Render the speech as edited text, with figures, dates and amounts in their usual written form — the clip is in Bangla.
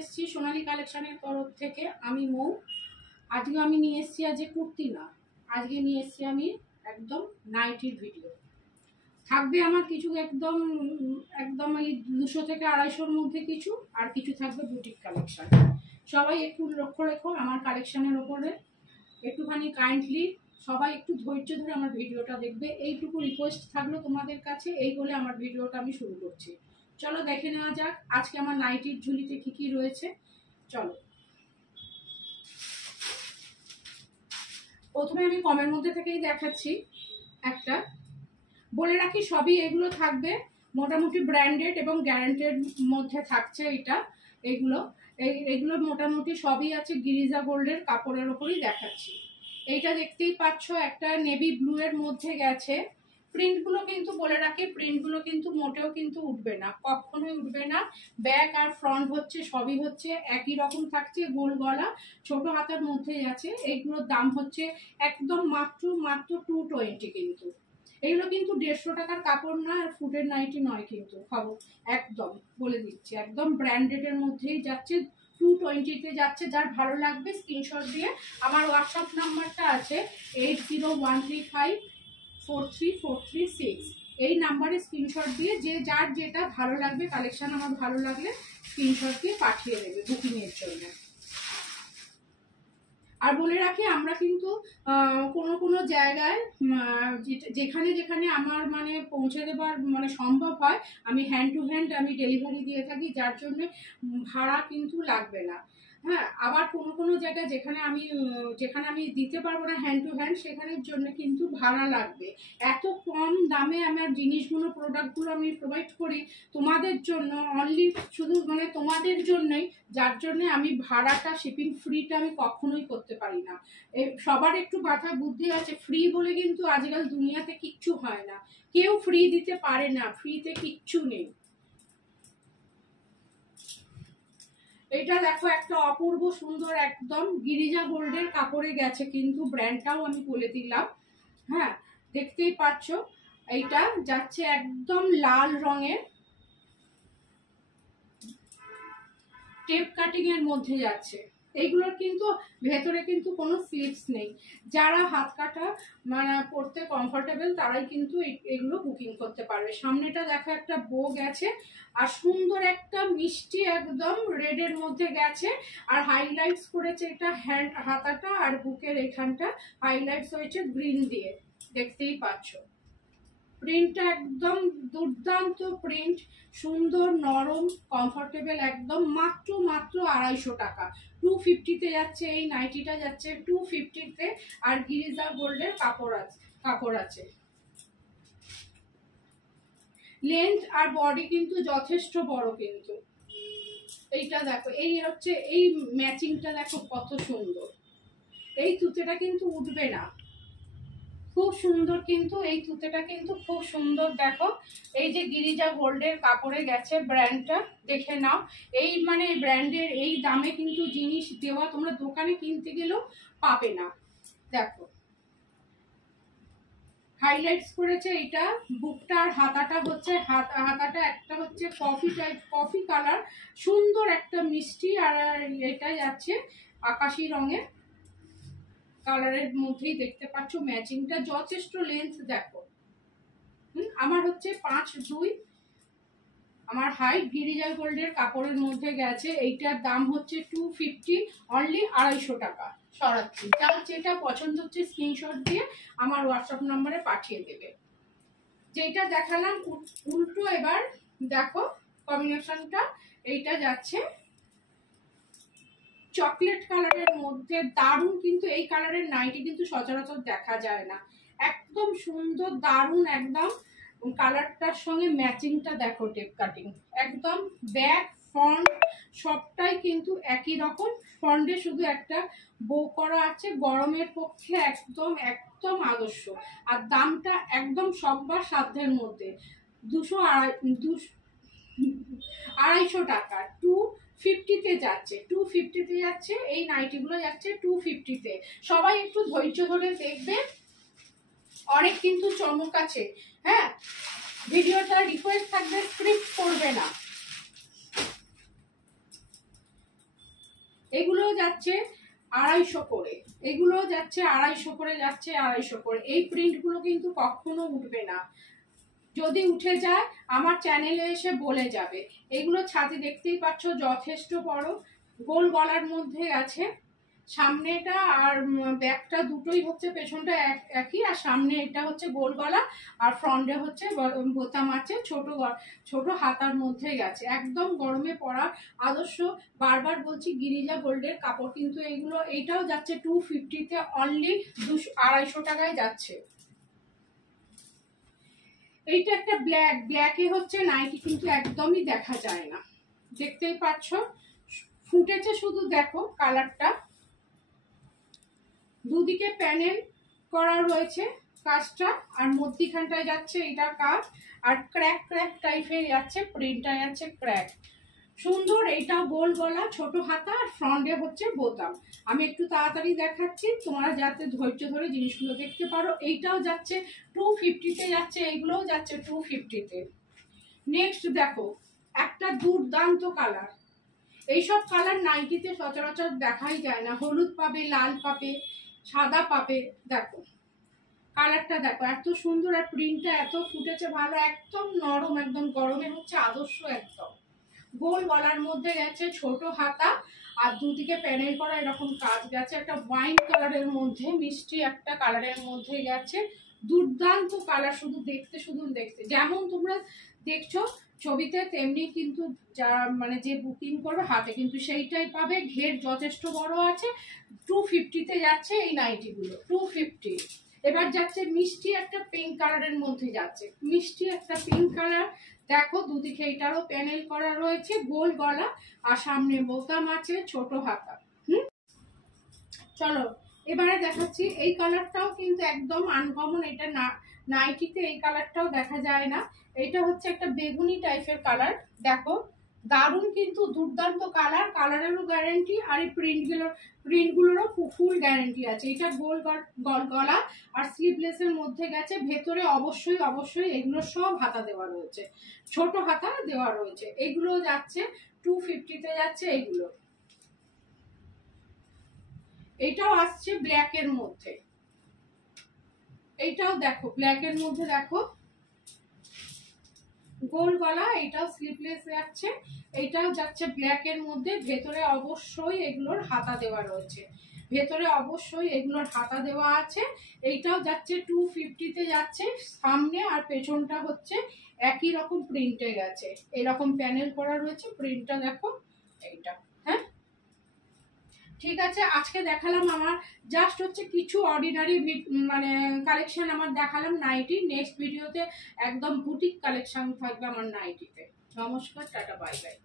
এসেছি সোনালী কালেকশনের তরফ থেকে। আমি মৌ। আজকে আমি নিয়ে এসেছি আজকে কুর্তি না, আজকে নিয়ে এসেছি আমি একদম নাইটির ভিডিও। থাকবে আমার কিছু একদম একদম এই 200 থেকে 250-র মধ্যে কিছু, আর কিছু থাকবে বুটিক কালেকশন। সবাই একটু লক্ষ্য রেখো আমার কালেকশনের ওপরে, একটুখানি কাইন্ডলি সবাই একটু ধৈর্য ধরে আমার ভিডিওটা দেখবে, এইটুকু রিকোয়েস্ট থাকলো তোমাদের কাছে। এই বলে আমার ভিডিওটা আমি শুরু করছি। চলো দেখে নেওয়া যাক আজকে আমার নাইটির ঝুলিতে কি কি রয়েছে। চলো, প্রথমে আমি কমের মধ্যে থেকেই দেখাচ্ছি একটা। বলে রাখি সবই এগুলো থাকবে মোটামুটি ব্র্যান্ডেড এবং গ্যারান্টেড মধ্যে থাকছে। এইগুলো মোটামুটি সবই আছে গিরিজা গোল্ডের কাপড়ের ওপরই দেখাচ্ছি। এইটা দেখতেই পাচ্ছ একটা নেভি ব্লু এর মধ্যে গেছে। প্রিন্টগুলো কিন্তু বলে রাখি, প্রিন্টগুলো কিন্তু মোটেও কিন্তু উঠবে না, কখনোই উঠবে না। ব্যাক আর ফ্রন্ট হচ্ছে সবই হচ্ছে একই রকম থাকছে, গোল গলা, ছোট হাতার মধ্যে আছে। এইগুলোর দাম হচ্ছে একদম মাত্র 220 কিন্তু। এগুলো কিন্তু 150 টাকার কাপড় না, আর ফুটের নাইটি নয় কিন্তু, খাবো একদম বলে দিচ্ছি, একদম ব্র্যান্ডেডের মধ্যেই যাচ্ছে, 220-তে যাচ্ছে। যার ভালো লাগবে স্ক্রিনশট দিয়ে, আমার হোয়াটসঅ্যাপ নাম্বারটা আছে 8013543436, এই নাম্বারে স্ক্রিনশট দিয়ে যার যেটা ভালো লাগবে কালেকশন আমার ভালো লাগলে স্ক্রিনশট দিয়ে পাঠিয়ে দেবে বুকিংয়ের জন্য। আর বলে রাখি আমরা কিন্তু কোনো জায়গায় যেখানে যেখানে আমার মানে পৌঁছে দেবার মানে সম্ভব হয়, আমি হ্যান্ড টু হ্যান্ড আমি ডেলিভারি দিয়ে থাকি, যার জন্য ভাড়া কিন্তু লাগবে না। হ্যাঁ, আবার কোনো জায়গায় যেখানে আমি দিতে পারবো না হ্যান্ড টু হ্যান্ড, সেখানের জন্য কিন্তু ভাড়া লাগবে। এত কম দামে আমার জিনিসগুলো প্রোডাক্টগুলো আমি প্রোভাইড করি তোমাদের জন্য, অনলি শুধু মানে তোমাদের জন্যই, যার জন্য আমি ভাড়াটা শিপিং ফ্রিটা আমি কখনোই করতে পারি না। সবার একটু মাথা বুদ্ধি আছে, ফ্রি বলে কিন্তু আজকাল দুনিয়াতে কিচ্ছু হয় না, কেউ ফ্রি দিতে পারে না, ফ্রিতে কিচ্ছু নেই। এটা দেখো একটা অপূর্ব সুন্দর একদম গিরিজা গোল্ডের কাপড়ে গেছে কিন্তু, ব্র্যান্ডটাও আমি বলে দিলাম। হ্যাঁ, দেখতেই পাচ্ছ এইটা যাচ্ছে একদম লাল রঙের, টেপ কাটিং এর মধ্যে যাচ্ছে। এইগুলোর কিন্তু ভেতরে কিন্তু কোনো স্লিপস নেই, যারা হাত কাটা মানে পরতে কমফোর্টেবল তারাই কিন্তু এগুলো বুকিং করতে পারবে। সামনেটা দেখো একটা বো গেছে, আর সুন্দর একটা মিষ্টি একদম রেডের মধ্যে গেছে, আর হাইলাইটস করেছে এটা হাতাটা আর বুকের এখানটা হাইলাইটস হয়েছে গ্রিন দিয়ে, দেখতেই পাচ্ছ। প্রিন্টটা একদম দুর্দান্ত প্রিন্ট, সুন্দর নরম কমফোর্টেবল একদম, মাত্র 250 টাকা। 250-তে যাচ্ছে এই নাইটিটা, যাচ্ছে 250-তে। আর গিরিজা গোল্ডের কাপড় আছে। লেন্থ আর বডি কিন্তু যথেষ্ট বড় কিন্তু। এইটা দেখো, এই হচ্ছে এই ম্যাচিংটা দেখো কত সুন্দর, এই তুতেটা কিন্তু উঠবে না, খুব সুন্দর কিন্তু এই তুতেটা কিন্তু খুব সুন্দর। দেখো এই যে গিরিজা গোল্ডের কাপড়ে গেছে, ব্র্যান্ডটা দেখে নাও। এই মানে ব্র্যান্ডের এই দামে কিন্তু জিনিস দেওয়া তোমরা দোকানে কিনতে গেলেও পাবে না। দেখো হাইলাইটস করেছে এটা, বুকটা আর হাতাটা হচ্ছে হাতাটা একটা হচ্ছে কফি কালার, সুন্দর একটা মিষ্টি, আর এটা যাচ্ছে আকাশি রঙের কালারের মধ্যেই, দেখতে পাচ্ছ ম্যাচিংটা যথেষ্ট। লেন্থ দেখো, আমার হচ্ছে 5'2", আমার হাইট। গিরিজা গোল্ডের কাপড়ের মধ্যে গেছে, এইটার দাম হচ্ছে 250, অনলি 250 টাকা সরাচ্ছি। যার যেটা পছন্দ হচ্ছে স্ক্রিনশট দিয়ে আমার হোয়াটসঅ্যাপ নাম্বারে পাঠিয়ে দেবে। যেটা দেখালাম উল্টো, এবার দেখো কম্বিনেশনটা, এইটা যাচ্ছে চকলেট কালারের মধ্যে, দারুণ কিন্তু। এই কালারের নাইটি কিন্তু সচরাচর দেখা যায় না, একদম সুন্দর দারুণ একদম। কালারটার সঙ্গে ম্যাচিংটা দেখো, টেপ কাটিং একদম, ব্যাক ফ্রন্ট সবটাই কিন্তু একই রকম। ফ্রন্টে শুধু একটা বো করা আছে, গরমের পক্ষে একদম আদর্শ। আর দামটা একদম সবার সাধ্যের মধ্যে, 250 টাকা। 250-তে যাচ্ছে, 250-তে যাচ্ছে এই নাইটিগুলো, যাচ্ছে 250-তে। সবাই একটু ধৈর্য ধরে দেখবে, অনেক কিন্তু চমক আছে। হ্যাঁ, ভিডিওটা রিকোয়েস্ট থাকবে স্ক্রিপ্ট করবে না। এগুলো যাচ্ছে 250 করে, এগুলো যাচ্ছে 250 করে, যাচ্ছে 250 করে। এই প্রিন্টগুলো কিন্তু কখনো উঠবে না, যদি উঠে যায় আমার চ্যানেলে এসে বলে যাবে। এগুলো ছাতি দেখতেই পাচ্ছ যথেষ্ট বড়, গোল গলার মধ্যে আছে। সামনেটা আর ব্যাকটা দুটোই হচ্ছে, পেছনটা একই, আর সামনে এটা হচ্ছে গোল গলা, আর ফ্রন্টে হচ্ছে বোতাম আছে, ছোট হাতার মধ্যে গেছে। একদম গরমে পরা আদর্শ। বারবার বলছি গিরিজা গোল্ডের কাপড় কিন্তু এইগুলো। এইটাও যাচ্ছে 250-তে, অনলি 250 টাকায় যাচ্ছে। এইটা একটা ব্ল্যাকে হচ্ছে নাইটি, কিন্তু একদমই দেখা যায় না, দেখতেই পাচ্ছ ফুটেছে শুধু, দেখো কালারটা। দুদিকে প্যানেল করা রয়েছে কাজটা, আর মধ্যিখানটায় যাচ্ছে এটা কাজ, আর ক্র্যাক ক্র্যাক টাইপের যাচ্ছে, প্রিন্টটা যাচ্ছে ক্র্যাক, সুন্দর। এইটাও গোল গলা, ছোট হাতা, আর ফ্রন্টে হচ্ছে বোতাম। আমি একটু তাড়াতাড়ি দেখাচ্ছি তোমরা যাতে ধৈর্য ধরে জিনিসগুলো দেখতে পারো। এইটাও যাচ্ছে 250-তে যাচ্ছে, এইগুলোও যাচ্ছে 250-তে। নেক্সট দেখো একটা দুর্দান্ত কালার। এইসব কালার নাইটিতে সচরাচর দেখাই যায় না। হলুদ পাবে, লাল পাবে, সাদা পাবে। দেখো কালারটা দেখো, এত সুন্দর, আর প্রিন্টটা এত ফুটেছে ভালো, একদম নরম, একদম গরমে হচ্ছে আদর্শ। একদম গোল গলার মধ্যে গেছে, ছোট হাতা, আর দুদিকে প্যানেল করা এরকম কাজ গেছে। একটা ওয়াইন কালারের মধ্যে, মিষ্টি একটা কালারের মধ্যে গেছে। দুর্দান্ত কালার, শুধু দেখতে যেমন তোমরা দেখছো ছবিতে, তেমনি কিন্তু যা মানে যে বুকিং করবে হাতে কিন্তু সেইটাই পাবে। ঘের যথেষ্ট বড় আছে। 250-তে যাচ্ছে এই নাইটিগুলো, 250। এবার যাচ্ছে মিষ্টি একটা পিঙ্ক কালারের মধ্যে যাচ্ছে, মিষ্টি একটা পিঙ্ক কালার। দেখো দুদিকে এটারও প্যানেল করা রয়েছে, গোল গলা, আর সামনে বোতাম আছে, ছোট হাতা। চলো এবারে দেখাচ্ছি এই কালারটাও কিন্তু একদম আনকমন। এটা নাইটিতে এই কালারটাও দেখা যায় না। এটা হচ্ছে একটা বেগুনি টাইপের কালার। দেখো দারুণ কিন্তু, দুর্দান্ত কালার, কালারেরও গ্যারেন্টি, আর এই প্রিন্টগুলোরও ফুল গ্যারেন্টি আছে। এটা গোল গলা আর স্লিভলেসের মধ্যে গেছে। ভেতরে অবশ্যই এগুলো সব হাতা দেওয়া রয়েছে, ছোট হাতা দেওয়া রয়েছে। এগুলো যাচ্ছে 250-তে যাচ্ছে এইগুলো। এটাও আসছে ব্ল্যাকের মধ্যে, এইটাও দেখো ব্ল্যাকের মধ্যে, দেখো গোল গলা, এটাও স্লিভলেস যাচ্ছে। এইটাও যাচ্ছে ব্ল্যাকের মধ্যে। ভেতরে অবশ্যই এগুলোর হাতা দেওয়া রয়েছে, ভেতরে অবশ্যই এগুলোর হাতা দেওয়া আছে। এইটাও যাচ্ছে 250-তে যাচ্ছে। সামনে আর পেছনটা হচ্ছে একই রকম প্রিন্টে গেছে, এরকম প্যানেল করা রয়েছে। প্রিন্টটা দেখো এইটা। হ্যাঁ ঠিক আছে, আজকে দেখালাম আমার জাস্ট হচ্ছে কিছু অর্ডিনারি মানে কালেকশন আমার দেখালাম নাইটি। নেক্সট ভিডিওতে একদম বুটিক কালেকশন থাকবে আমার নাইটিতে। নমস্কার, টাটা, বাই বাই।